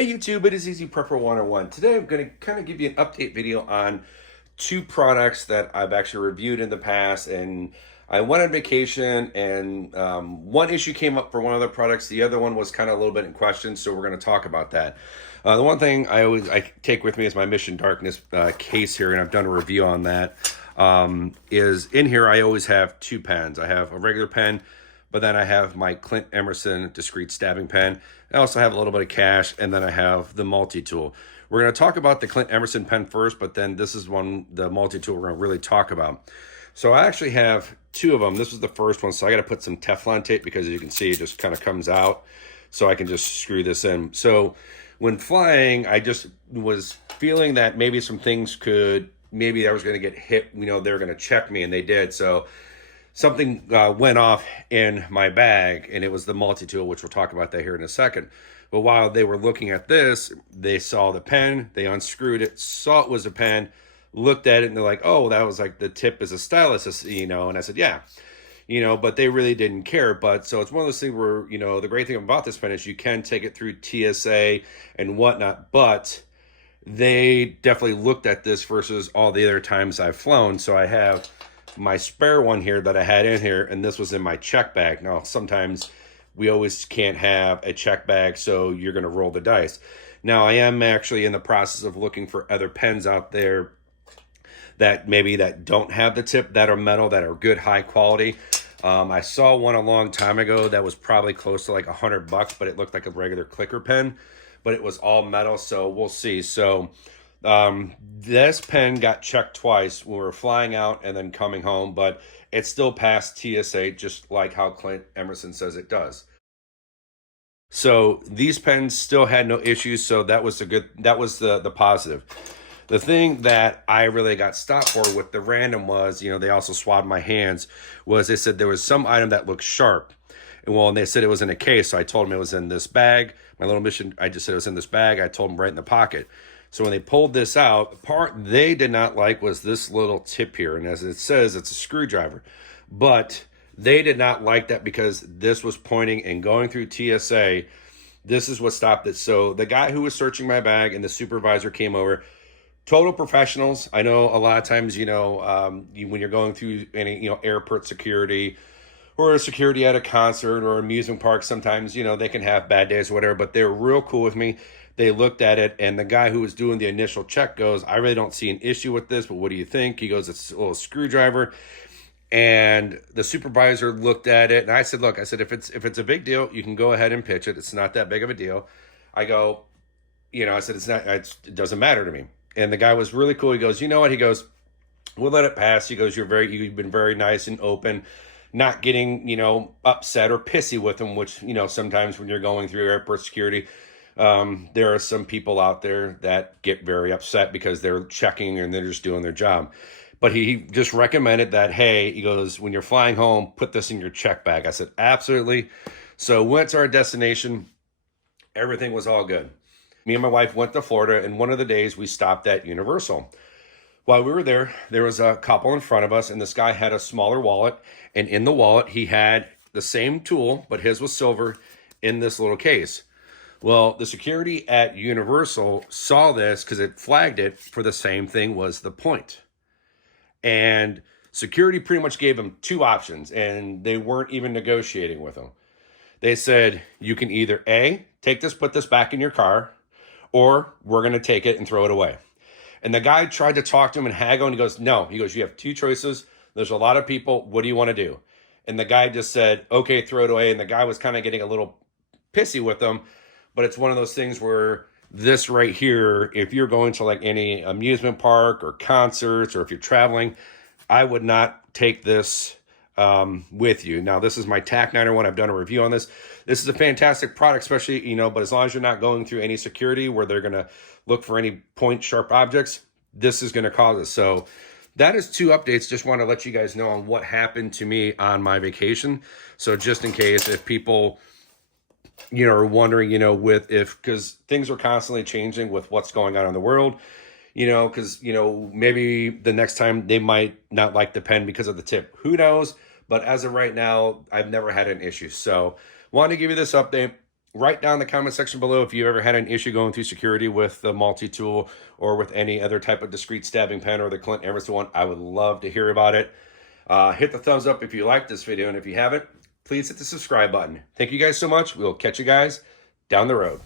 Hey YouTube, it is Easy Prepper 101. Today I'm going to kind of give you an update video on two products that I've actually reviewed in the past. And I went on vacation and one issue came up for one of the products. The other one was kind of a little bit in question, so we're going to talk about that. The one thing I take with me is my Mission Darkness case here, and I've done a review on that. Is in here I always have two pens. I have a regular pen, but then I have my Clint Emerson Discrete stabbing pen. I also have a little bit of cash, and then I have the multi-tool. We're going to talk about the Clint Emerson pen first, but then this is the multi-tool we're going to really talk about. So I actually have two of them. This was the first one, so I got to put some Teflon tape because as you can see, it just kind of comes out. So I can just screw this in. So when flying, I just was feeling that maybe some things maybe I was going to get hit, they were going to check me, and they did. So something went off in my bag, and it was the multi-tool, which we'll talk about that here in a second. But while they were looking at this, they saw the pen, they unscrewed it, saw it was a pen, looked at it, and they're like, oh, that was like the tip is a stylus, and I said, yeah, but they really didn't care. But so it's one of those things where, the great thing about this pen is you can take it through TSA and whatnot, but they definitely looked at this versus all the other times I've flown. So I have my spare one here that I had in here, and this was in my check bag. Now, sometimes we always can't have a check bag, so you're going to roll the dice. Now, I am actually in the process of looking for other pens out there that don't have the tip, that are metal, that are good, high quality. I saw one a long time ago that was probably close to like $100, but it looked like a regular clicker pen, but it was all metal, so we'll see. So this pen got checked twice when we were flying out and then coming home, but it still passed TSA, just like how Clint Emerson says it does. So these pens still had no issues, so that was the positive. The thing that I really got stopped for with the random was, they also swabbed my hands, was they said there was some item that looked sharp. And they said it was in a case, so I told them it was in this bag. My little mission, I just said it was in this bag. I told them right in the pocket. So when they pulled this out, the part they did not like was this little tip here. And as it says, it's a screwdriver. But they did not like that because this was pointing and going through TSA. This is what stopped it. So the guy who was searching my bag and the supervisor came over. Total professionals. I know a lot of times, when you're going through any, airport security or a security at a concert or amusement park, sometimes, they can have bad days or whatever, but they were real cool with me. They looked at it, and the guy who was doing the initial check goes, I really don't see an issue with this, but what do you think? He goes, it's a little screwdriver. And the supervisor looked at it, and I said, look, if it's a big deal, you can go ahead and pitch it. It's not that big of a deal. I go, I said, it doesn't matter to me. And the guy was really cool. He goes, you know what? He goes, we'll let it pass. He goes, you've been very nice and open, not getting, upset or pissy with him, which, sometimes when you're going through airport security, there are some people out there that get very upset because they're checking and they're just doing their job. But he just recommended that, hey, he goes, when you're flying home, put this in your check bag. I said, absolutely. So went to our destination. Everything was all good. Me and my wife went to Florida, and one of the days we stopped at Universal. While we were there, there was a couple in front of us, and this guy had a smaller wallet, and in the wallet, he had the same tool, but his was silver, in this little case. Well, the security at Universal saw this because it flagged it for the same thing was the point. And security pretty much gave him two options, and they weren't even negotiating with him. They said, you can either A, take this, put this back in your car, or we're going to take it and throw it away. And the guy tried to talk to him and haggle, and he goes, no. He goes, you have two choices. There's a lot of people. What do you want to do? And the guy just said, okay, throw it away. And the guy was kind of getting a little pissy with him. But it's one of those things where this right here, if you're going to like any amusement park or concerts, or if you're traveling, I would not take this with you. Now, this is my Tac9er one. I've done a review on this. This is a fantastic product, especially, but as long as you're not going through any security where they're going to look for any point sharp objects, this is going to cause us. So that is two updates. Just want to let you guys know on what happened to me on my vacation. So just in case if people, are wondering, because things are constantly changing with what's going on in the world, because, maybe the next time they might not like the pen because of the tip. Who knows? But as of right now, I've never had an issue. So wanted to give you this update. write down in the comment section below if you ever had an issue going through security with the multi-tool or with any other type of discrete stabbing pen or the Clint Emerson one. I would love to hear about it. Hit the thumbs up if you liked this video, and if you haven't, please hit the subscribe button. Thank you guys so much. We'll catch you guys down the road.